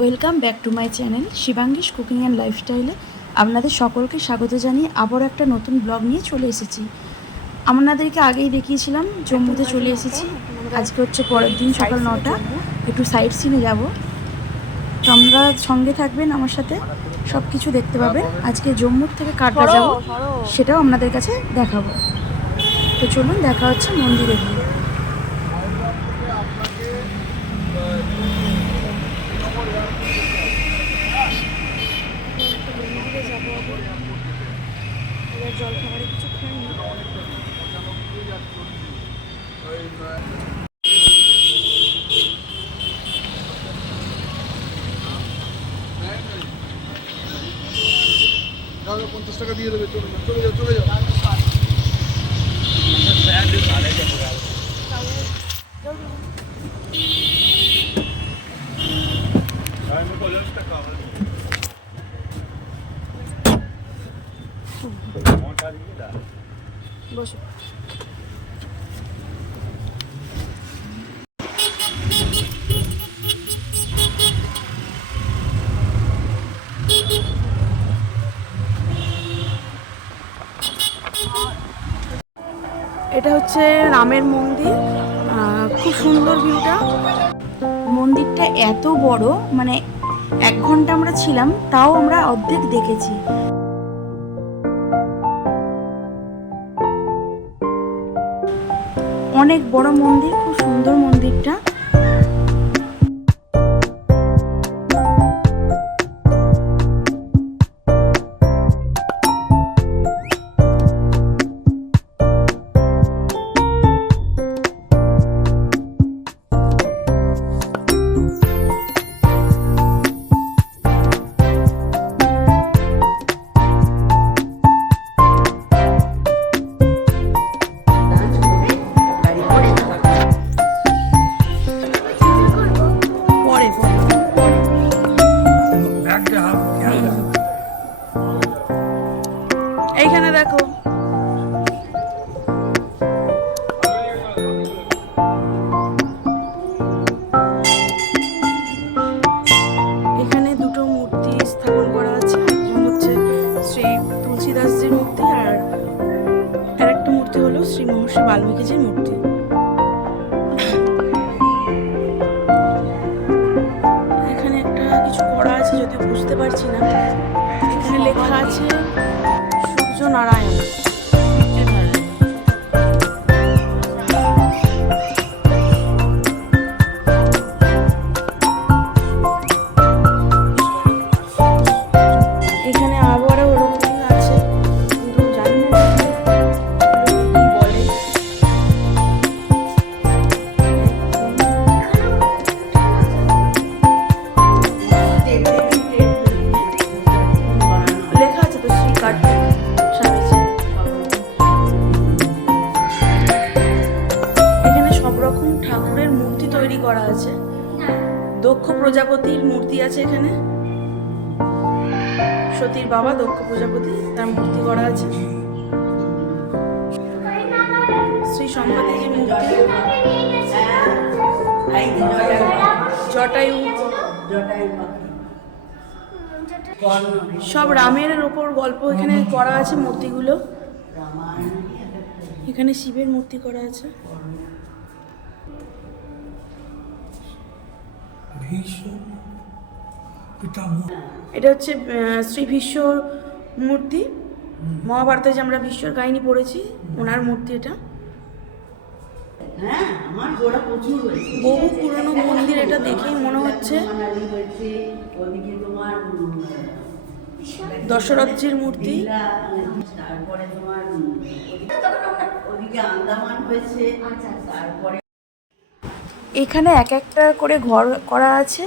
Welcome back to my channel Shivangi's cooking and লাইফস্টাইলে আপনাদের সকলকে স্বাগত জানিয়ে আবারও একটা নতুন ব্লগ নিয়ে চলে এসেছি। আপনাদেরকে আগেই দেখিয়েছিলাম জম্মুতে চলে এসেছি। আজকে হচ্ছে পরের দিন সকাল 9টা, একটু সাইট সিনে যাব। তো আপনারা সঙ্গে থাকবেন, আমার সাথে সব কিছু দেখতে পাবেন। আজকে জম্মুর থেকে কাটরা যাব, সেটাও আপনাদের কাছে দেখাবো। তো চলুন, দেখা হচ্ছে মন্দিরে গিয়ে। জল খাবারে কিছু খাইনি। দাদা 50 টাকা দিয়ে দেবে, চলে যাও চলে যাও। বসো। এটা হচ্ছে রামের মন্দির, খুব সুন্দর ভিউটা। মন্দিরটা এত বড়, মানে 1 ঘন্টা আমরা ছিলাম, তাও আমরা অর্ধেক দেখেছি। অনেক বড় মন্দির, খুব সুন্দর মন্দিরটা। এইখানে দেখো, এখানে দুটো মূর্তি স্থাপন করা আছে। একজন হচ্ছে শ্রী তুলসীদাসজির মূর্তি, আর আরেকটা মূর্তি হলো শ্রী মহর্ষি বাল্মীকিজির মূর্তি। এখানে একটা কিছু করা আছে, যদিও বুঝতে পারছি না। এখানে লেখা আছে সূর্য নারায়ণ। এখানে আবারও ওরকম আছে, কিন্তু জানি না কি বলে। লেখা আছে তো শ্রী কার্তিক স্বামীজি। এখানে সব রকম ঠাকুরের মূর্তি তৈরি করা আছে। দক্ষ প্রজাপতির মূর্তি আছে এখানে, সতীর বাবা দক্ষ প্রজাপতি, তার মূর্তি করা আছে। শ্রী সম্পাদিজির মূর্তি, জটায়ু, সব রামের ওপর গল্প এখানে করা আছে মূর্তিগুলো। এখানে শিবের মূর্তি করা আছে। এটা হচ্ছে শ্রী ভীষ্মর মূর্তি। মহাভারতে যে আমরা ভীষ্মর কাহিনী পড়েছি, ওনার মূর্তি এটা। বহু পুরনো মন্দির, এটা দেখেই মনে হচ্ছে দশরথজির মূর্তি। এখানে এক একটা করে ঘর করা আছে,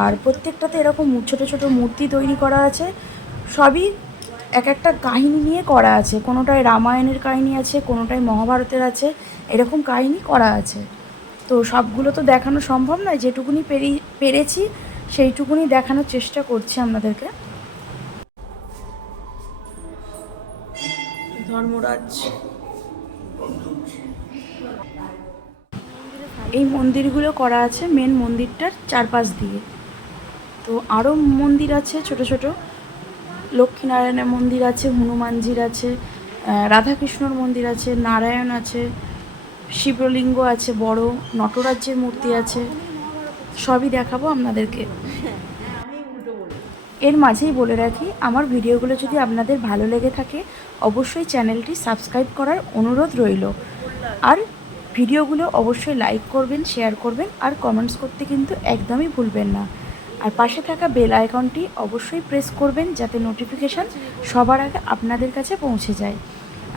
আর প্রত্যেকটাতে এরকম ছোট ছোট মূর্তি তৈরি করা আছে। সবই এক একটা কাহিনী নিয়ে করা আছে। কোনোটায় রামায়ণের কাহিনী আছে, কোনোটায় মহাভারতের আছে, এরকম কাহিনী করা আছে। তো সবগুলো তো দেখানো সম্ভব নয়, যেটুকুনি পেরেছি সেইটুকুনি দেখানোর চেষ্টা করছি আপনাদেরকে। ধর্মরাজ এই মন্দিরগুলো করা আছে মেন মন্দিরটার চারপাশ দিয়ে। তো আরও মন্দির আছে ছোট ছোট, লক্ষ্মীনারায়ণের মন্দির আছে, হনুমানজির আছে, রাধাকৃষ্ণর মন্দির আছে, নারায়ণ আছে, শিবলিঙ্গ আছে, বড় নটরাজ্যের মূর্তি আছে। সবই দেখাবো আপনাদেরকে। এর মাঝেই বলে রাখি, আমার ভিডিওগুলো যদি আপনাদের ভালো লেগে থাকে অবশ্যই চ্যানেলটি সাবস্ক্রাইব করার অনুরোধ রইল। আর ভিডিওগুলো অবশ্যই লাইক করবেন, শেয়ার করবেন, আর কমেন্টস করতে কিন্তু একদমই ভুলবেন না। আর পাশে থাকা বেল আইকনটি অবশ্যই প্রেস করবেন যাতে নোটিফিকেশান সবার আগে আপনাদের কাছে পৌঁছে যায়।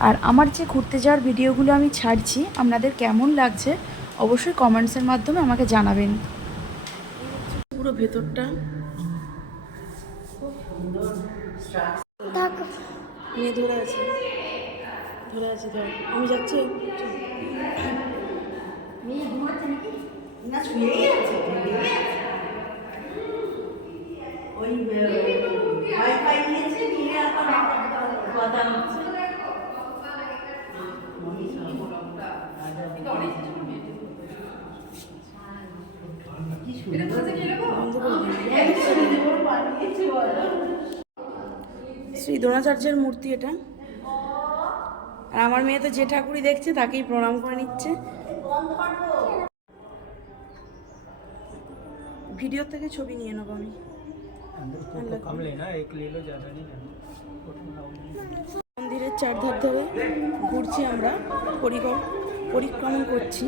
আর আমার যে ঘুরতে যাওয়ার ভিডিওগুলো আমি ছাড়ছি আপনাদের কেমন লাগছে অবশ্যই কমেন্টসের মাধ্যমে আমাকে জানাবেন। পুরো ভেতরটা মেয়ে ধরে আছে, ধর আমি যাচ্ছি। শ্রী দ্রোণাচার্যের মূর্তি এটা। আর আমার মেয়ে তো যে ঠাকুরই দেখছে তাকেই প্রণাম করে নিচ্ছে। ভিডিও থেকে ছবি নিয়ে নেবো আমি। মন্দিরের চারধার ধরে ঘুরছি আমরা, পরিক্রমণ করছি।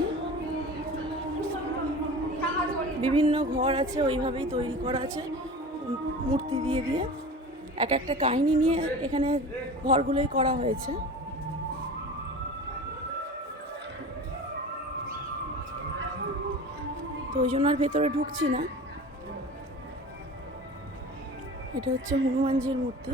বিভিন্ন ঘর আছে, ওইভাবেই তৈরি করা আছে মূর্তি দিয়ে দিয়ে। এক একটা কাহিনী নিয়ে এখানে ঘরগুলোই করা হয়েছে। তো ওই জন্য আর ভেতরে ঢুকছি না। এটা হচ্ছে হনুমানজির মূর্তি।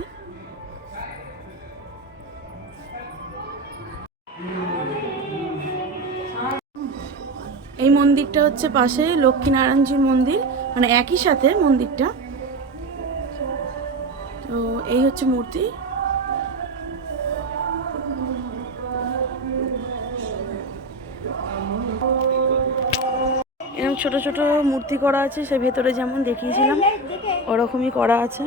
এই মন্দিরটা হচ্ছে পাশে লক্ষ্মীনারায়ণজির মন্দির, মানে একই সাথে মন্দিরটা। তো এই হচ্ছে মূর্তি। এরকম ছোট ছোট মূর্তি করা আছে, সে ভেতরে যেমন দেখিয়েছিলাম ওরকমই করা আছে।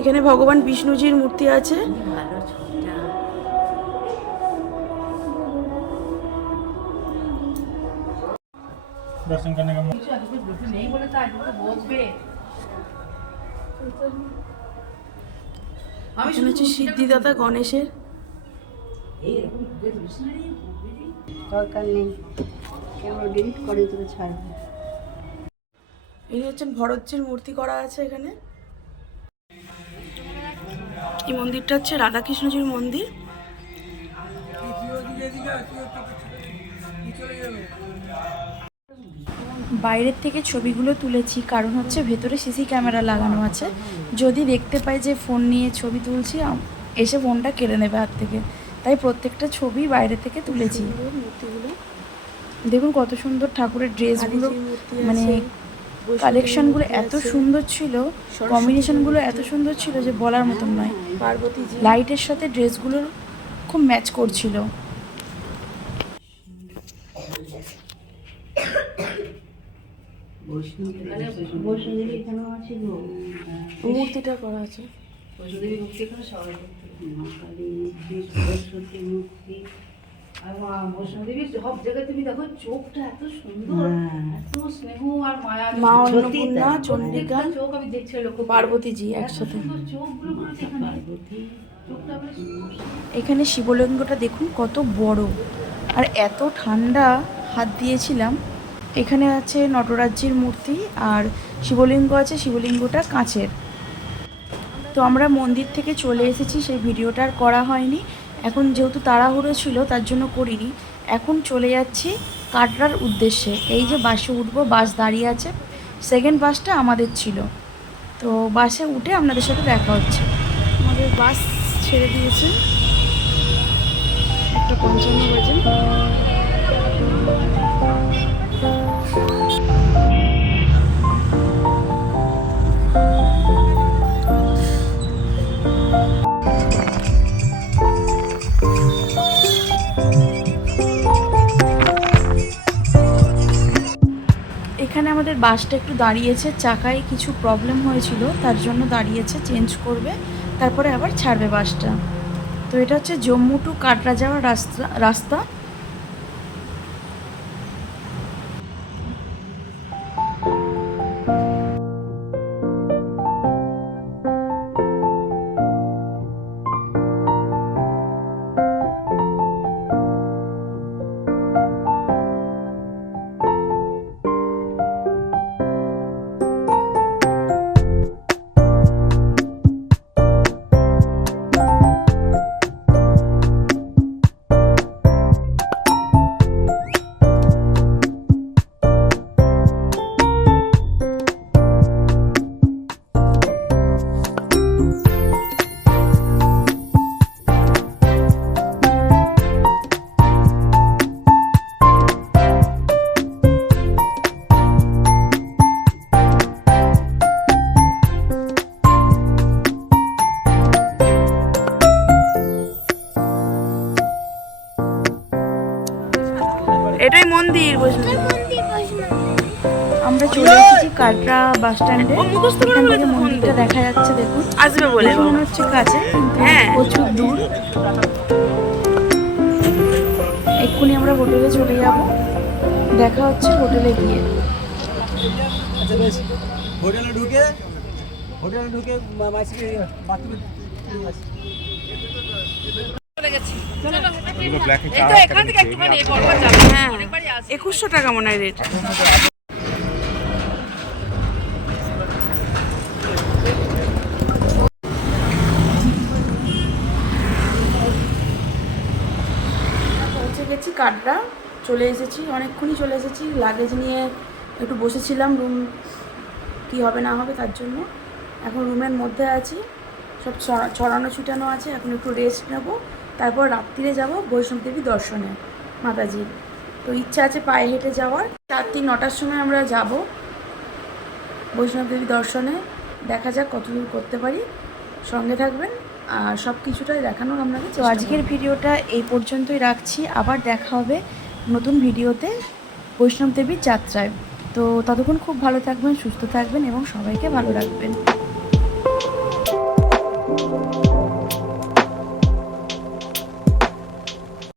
এখানে ভগবান বিষ্ণুজির মূর্তি আছে। दर्शन करने का এখানে হচ্ছে সিদ্ধিদাতা গণেশের। এই হচ্ছেন ভরতজির মূর্তি করা আছে এখানে। এই মন্দিরটা হচ্ছে রাধাকৃষ্ণজির মন্দির। বাইরের থেকে ছবিগুলো তুলেছি কারণ হচ্ছে ভেতরে সিসি ক্যামেরা লাগানো আছে। যদি দেখতে পাই যে ফোন নিয়ে ছবি তুলছি এসে ফোনটা কেড়ে নেবে হাত থেকে, তাই প্রত্যেকটা ছবি বাইরে থেকে তুলেছি। মূর্তিগুলো দেখুন কত সুন্দর, ঠাকুরের ড্রেসগুলো মানে কালেকশনগুলো এত সুন্দর ছিল, কম্বিনেশনগুলো এত সুন্দর ছিল যে বলার মতন নয়। পার্বতীজি লাইটের সাথে ড্রেসগুলোর খুব ম্যাচ করছিল। মূর্তিটা করা আছে। মা অন্নপূর্ণা, চন্ডিকা, পার্বতীজি একসাথে। এখানে শিবলিঙ্গটা দেখুন কত বড় আর এত ঠান্ডা, হাত দিয়েছিলাম। এখানে আছে নটরাজ্যের মূর্তি আর শিবলিঙ্গ আছে, শিবলিঙ্গটা কাঁচের। তো আমরা মন্দির থেকে চলে এসেছি, সেই ভিডিওটা আর করা হয়নি। এখন যেহেতু তাড়াহুড়ো ছিল তার জন্য করিনি। এখন চলে যাচ্ছি কাটরার উদ্দেশ্যে। এই যে বাসে উঠবো, বাস দাঁড়িয়ে আছে, সেকেন্ড বাসটা আমাদের ছিল। তো বাসে উঠে আপনাদের সাথে দেখা হচ্ছে। আমাদের বাস ছেড়ে দিয়েছে, 1:55 বাজে। বাসটা একটু দাঁড়িয়েছে, চাকায় কিছু প্রবলেম হয়েছিল, তার জন্য দাঁড়িয়েছে, চেঞ্জ করবে, তারপরে আবার ছাড়বে বাসটা। তো এটা হচ্ছে জম্মু টু কাটরা যাওয়ার রাস্তা। এটাই মন্দির আমরা চলে এসেছি কাটরা বাস স্ট্যান্ডে। এখান থেকে মন্দিরটা দেখা যাচ্ছে, দেখুন আসবে বলে মনে হচ্ছে কাছে, কিন্তু প্রচুর দূর। এক্ষুনি আমরা হোটেলে চলে যাব, দেখা হচ্ছে হোটেলে গিয়ে। হোটেলে ঢুকে মাসিকে বাথরুমে হ্যাঁ, 2100 টাকা মনে হয় রেট। পৌঁছে গেছি কাটরা, চলে এসেছি, অনেকক্ষণই চলে এসেছি। লাগেজ নিয়ে একটু বসেছিলাম, রুম কী হবে না হবে তার জন্য। এখন রুমের মধ্যে আছি, সব ছড়ানো ছিটানো আছে। এখন একটু রেস্ট নেব, তারপর রাত্রিরে যাব বৈষ্ণব দেবী দর্শনে মাতাজির। তো ইচ্ছা আছে পায়ে হেঁটে যাওয়ার। রাত্রি 9টার সময় আমরা যাব বৈষ্ণব দেবী দর্শনে। দেখা যাক কতদূর করতে পারি, সঙ্গে থাকবেন। আর সব কিছুটাই দেখানোর আপনাকে। তো আজকের ভিডিওটা এই পর্যন্তই রাখছি, আবার দেখা হবে নতুন ভিডিওতে বৈষ্ণব দেবীর যাত্রায়। তো ততক্ষণ খুব ভালো থাকবেন, সুস্থ থাকবেন এবং সবাইকে ভালো রাখবেন।